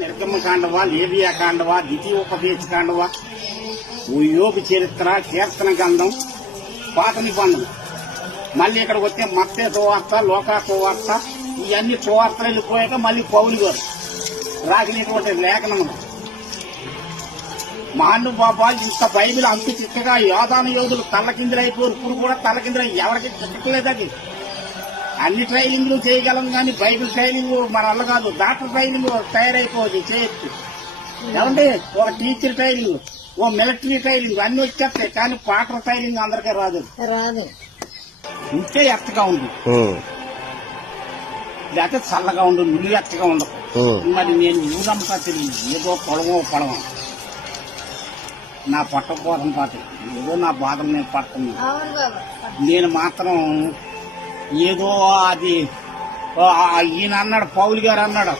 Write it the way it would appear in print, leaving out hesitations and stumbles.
నిర్గమ కాండవా, లేవియా కాండవా, ద్వితీయోపదేశ కాండవా, యోగ చరిత్ర, కీర్తన గంధం, పాత నిబంధన. మళ్ళీ ఇక్కడికి వస్తే మత్తే సువార్త, లోకా సువార్త, ఇవన్నీ సువార్తలు వెళ్ళిపోయాక మళ్ళీ పౌలు గారు రాసినటువంటి లేఖనములు. మహానుభావాలు ఇంత బైబిల్ అంతు చిక్కగా యోధాను యోధులు తల్లకిందులైపోరు. ఇప్పుడు కూడా తల్లకిందులు ఎవరికి చిక్కలేదు. అది అన్ని ట్రైనింగ్లు చేయగలం కానీ బైబిల్ ట్రైనింగ్ మన వల్ల కాదు. డాక్టర్ ట్రైనింగ్ తయారైపోతుంది, చేయొచ్చు. ఏమంటే ఒక టీచర్ ట్రైనింగ్, ఓ మిలిటరీ ట్రైనింగ్ అన్ని వచ్చేస్తాయి. కానీ పాటర్ ట్రైనింగ్ అందరికీ రాదు. ఇంకే ఎత్తగా ఉంది, లేకపోతే చల్లగా ఉండు, నువ్వు ఎత్తగా ఉండదు. మరి నేను ఊరంతా తెలియదు, ఏదో పొడమో నా పొట్ట కోసం పాటు ఏదో నా బాధలు నేను పడుతున్నాను. నేను మాత్రం ఏదో అది ఈయన అన్నాడు, పౌలు గారు అన్నాడు,